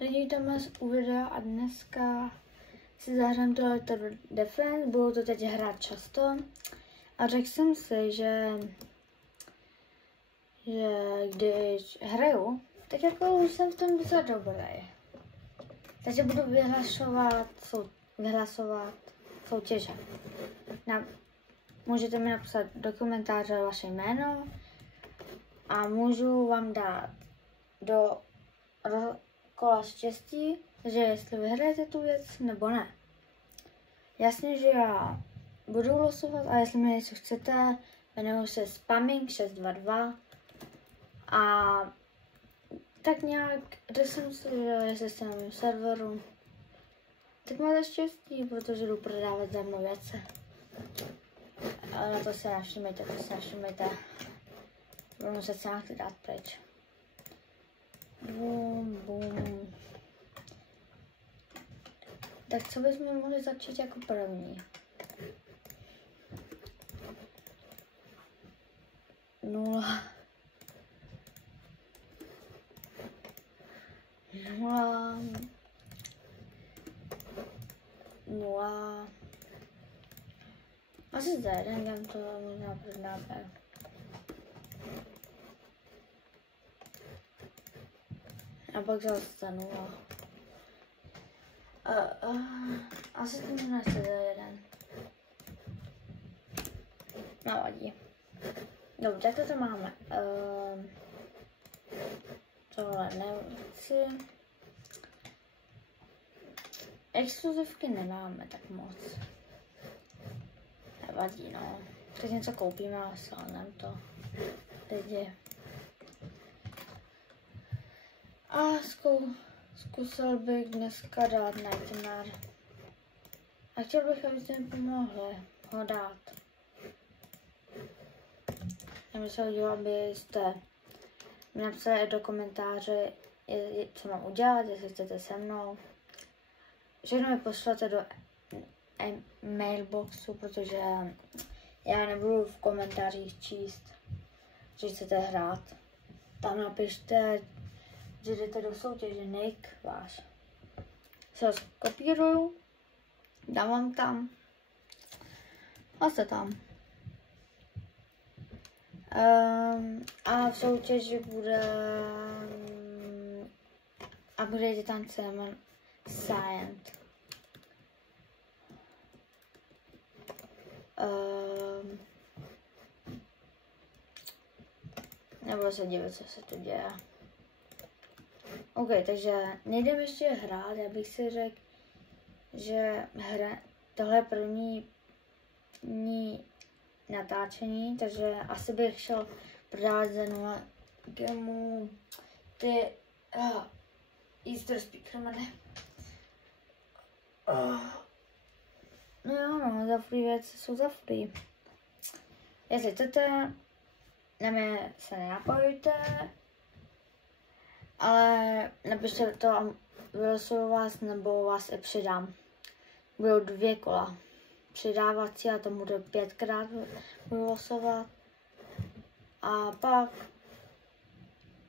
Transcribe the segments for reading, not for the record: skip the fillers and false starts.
Lidi, vítáme u videa a dneska si zahrám tohleto Defense, budu to teď hrát často a řekl jsem si, že když hraju, tak jako už jsem v tom docela dobrý. Takže budu vyhlasovat soutěže. Můžete mi napsat do komentáře vaše jméno a můžu vám dát do kola štěstí, že jestli vyhrajete tu věc nebo ne. Jasně, že já budu losovat a jestli mi něco chcete, jmenuji se Spamming 622 a tak nějak, když jsem si, že jestli jste na mém serveru, tak máte štěstí, protože jdu prodávat za mnou věci. Ale na to se nevšimejte, budu muset se nějak dát pryč. Bum, bum. Tak co bychom mohli začít jako první? 0. 0. 0. Asi za jeden den to možná prodáme. A pak zase 0. Asi to možná chce za jeden. Nevadí. Dobře, tak to máme. Tohle nechci. Exkluzivky nemáme tak moc. Nevadí, no. Teď něco koupíme a slánem to. Lidi. A zkusil bych dneska dát Nightmare. A chtěl bych, abyste mi pomohli ho dát. Já myslím, abyste mi napsali do komentáře, co mám udělat, jestli chcete se mnou. Všechno mi pošlete do mailboxu, protože já nebudu v komentářích číst, že chcete hrát. Tam napište, že jdete do soutěže, nick váš. Se kopíruju, dám vám tam a jste tam. A v soutěži bude upgrade tancem Science. Nebudu se divit, co se tu děje. OK, takže nejdeme ještě hrát, já bych si řekl, že tohle je první natáčení, takže asi bych šel prodávat za 0 gemů ty Easter Speakermany. No jo, no, za free věci jsou za free. Jestli chcete, na mě se nenapojujte, ale napište to a vylosuju vás, nebo vás i přidám. Budou 2 kola přidávací a to bude 5krát vylosovat. A pak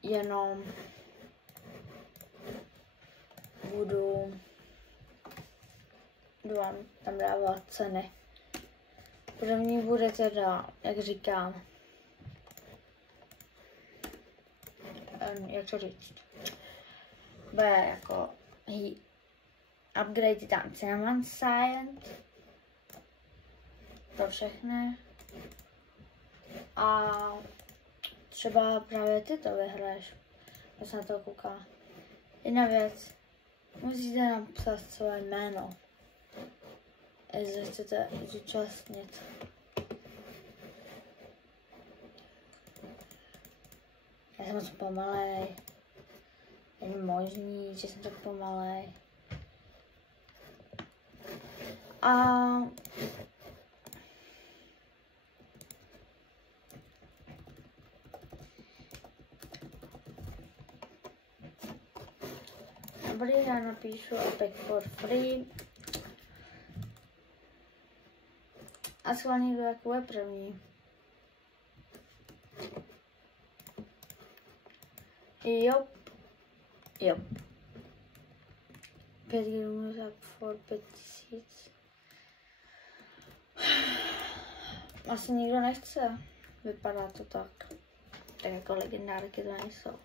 jenom budu vám tam dávat ceny. První bude teda, jak říkám, jak to říct, bude jako upgrade tam Cinnamon Science, to všechny. A třeba právě ty to vyhraješ, když se na to kouká. Jedna věc, musíte napsat své jméno, jestli chcete zúčastnit. Já jsem moc pomalej. Není možný, že jsem tak pomalej. A dobrý, já napíšu Epic for free. A schválně jdu, jak bude první. Jo. 5 gramů za for 5000. Asi nikdo nechce. Vypadá to tak. Tak jako legendárky to nejsou.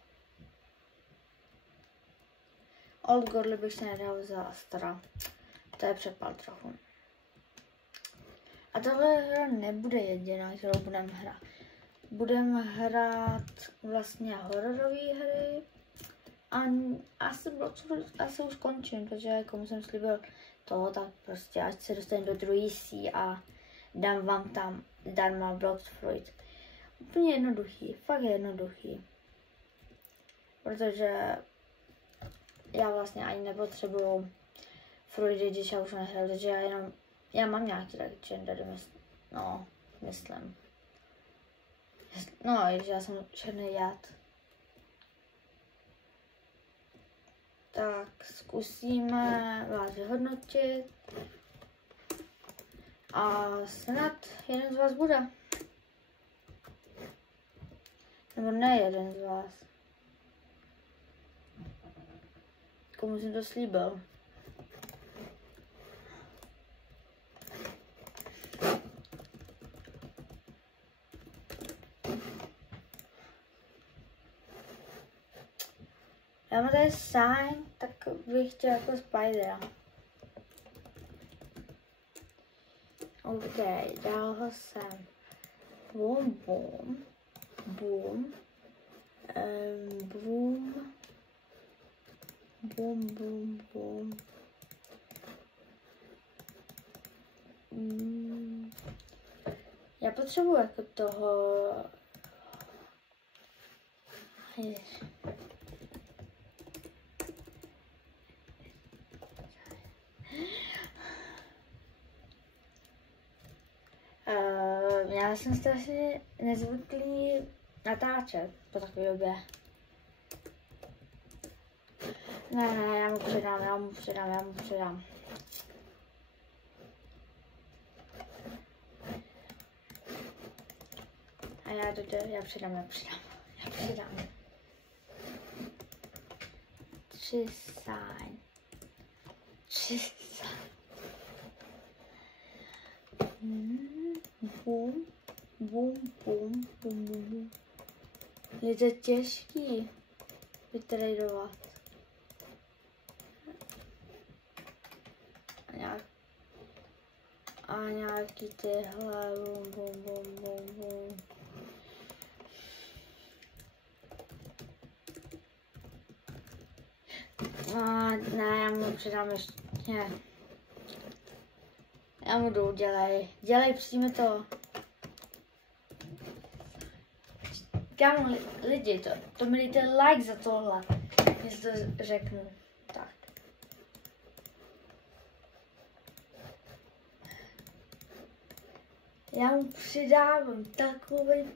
Old Godly bych se nedal za Astra. To je přepal trochu. A tohle hra nebude jediná, kterou budeme hrát. Budeme hrát vlastně hororové hry. A asi už končím, protože komu jsem slíbil toho, tak prostě ať se dostanu do druhé C a dám vám tam zdarma Blox Fruit. Úplně jednoduchý, fakt jednoduchý. Protože já vlastně ani nepotřebuju Fruity, když já už nehraju, takže já mám nějaký legendary, myslím. No, že já jsem černý jad. Tak zkusíme vás vyhodnotit a snad jeden z vás bude. Nebo ne jeden z vás. Komu jsem to slíbil? Já mám tady sign, tak bych chtěl jako Spidera. OK, dal ho sem. Boom, boom. Boom. Boom. Boom, boom, boom. Já potřebuji jako toho... Já jsem strašně nezvyklý natáčet po takové době. Ne, já mu předám. A já předám. 3 sign. Boom, boom, boom, boom, boom. Je to těžký vytradovat. A nějaký tyhle boom, boom, boom, boom, boom. A ne, já mu přidám ještě. Já mu jdu, dělej, přijme to. Kámo, lidi, to mi dejte like za tohle, jestli to řeknu. Tak. Já mu přidávám takový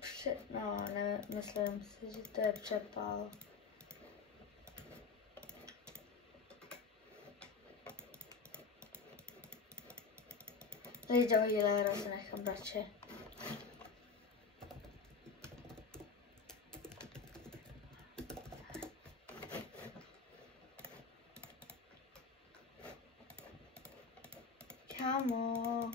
no, myslím si, že to je přepál. Lidi, toho healera se nechám radši. Kámo.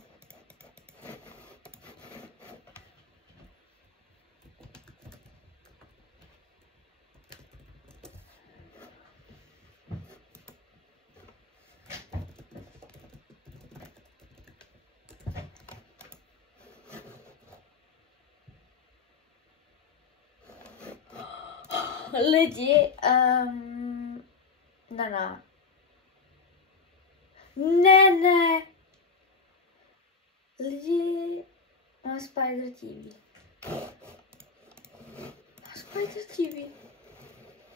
Lidi, ne. Lidi, mám Spider TV.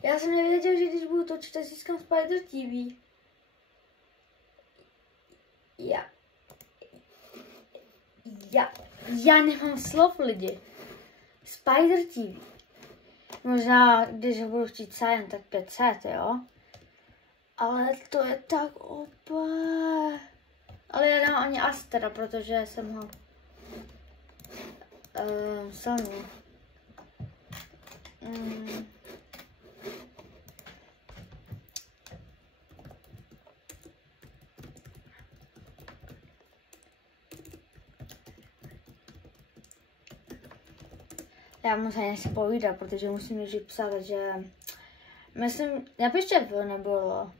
Já jsem nevěděl, že když budu točit, tak získám Spider TV. Já nemám slov, lidi. Spider TV. Možná, když ho budu chtít sájem, tak 500, jo? Ale to je tak OP. Ale já dám ani Astra, protože jsem ho silný. já moc nechci povídat, protože musím nejdřív psát, takže myslím, napište to nebylo.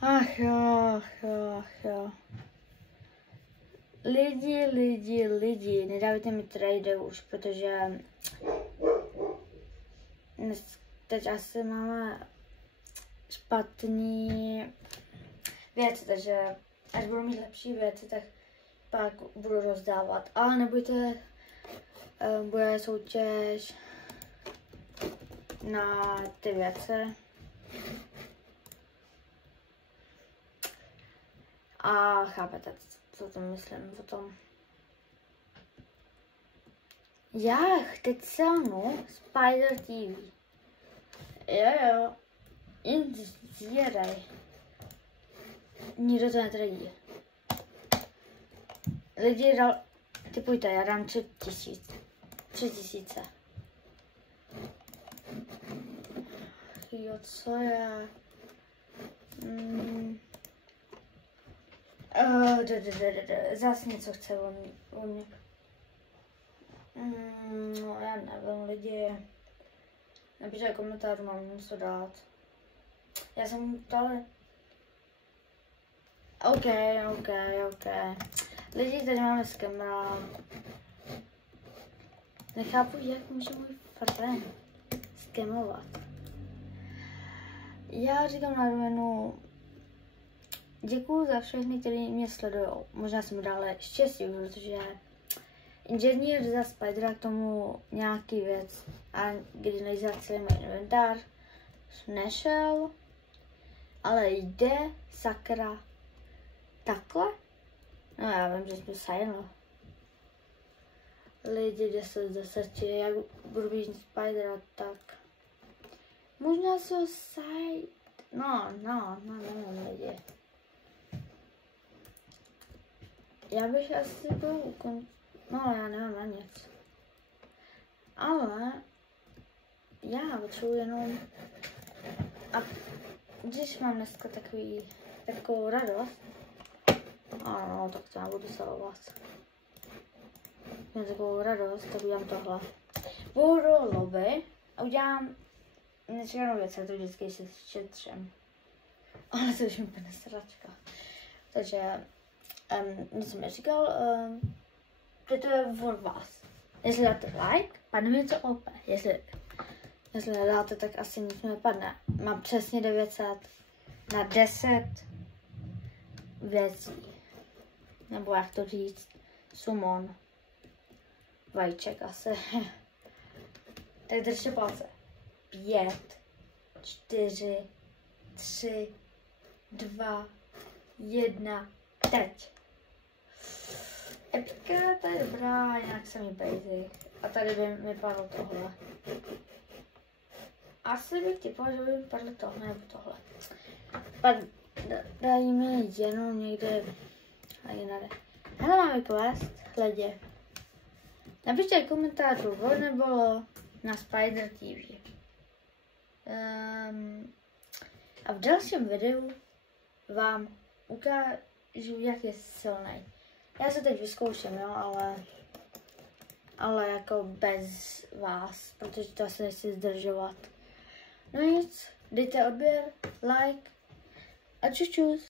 Ach jo. Lidi, nedávajte mi trade už, protože teď asi máme špatný věci, takže až budu mít lepší věci, tak pak budu rozdávat. Ale nebojte, bude soutěž na ty věci. A chápete, co to myslím potom. Já teď selnu Spider TV. Jo. Jen zvěrej. Nikdo to netradí. Lidi typujte, já dám 3000. Jo, co je? Zas něco chce o mě. No, já nevím, lidi. Napište komentář, mám něco dát. Já jsem mu ptal. OK. Lidi, tady máme skemra. Nechápu, jak může můj friend skemovat. Já říkám na rovinu, děkuju za všechny, kteří mě sledují. Možná jsem dal štěstí, protože inženýr za Spidera k tomu nějaký věc a když nejde celý můj inventář, nešel, ale jde sakra takhle. No já vím, že jsme sajno. Lidi 10 z 10, jak budu být Spidera, tak možná jsou side. No, nevím, lidi. Já bych asi byl no, já nevím na nic. Ale já potřebuji jenom. A když mám dneska takovou radost, ano, tak to nebudu salovat. Mám takovou radost, tak udělám tohle. Budu lobby a udělám nečekanou věc, já to vždycky si šetřím. Ale to už je úplně sračka. Takže nic jsem neříkal, to je od vás. Jestli dáte like, padne mi něco OP. Jestli nedáte, tak asi nic nepadne. Mám přesně 900 na 10 věcí. Nebo jak to říct, summon. Vajíček asi. Tak držte palce. 5, 4, 3, 2, 1, teď. Epika, ta je dobrá, jinak jsem jí basic. A tady by mi padlo tohle. Asi bych typoval, že by mi padlo tohle nebo tohle. Dají mi jenom někde a jinak. Hele, máme quest, hledě. Napište komentářů, nebo na Spider TV. A v dalším videu vám ukážu, jak je silný. Já se teď vyzkouším, jo, ale jako bez vás, protože to asi nechci zdržovat. No nic, dejte odběr, like a čus.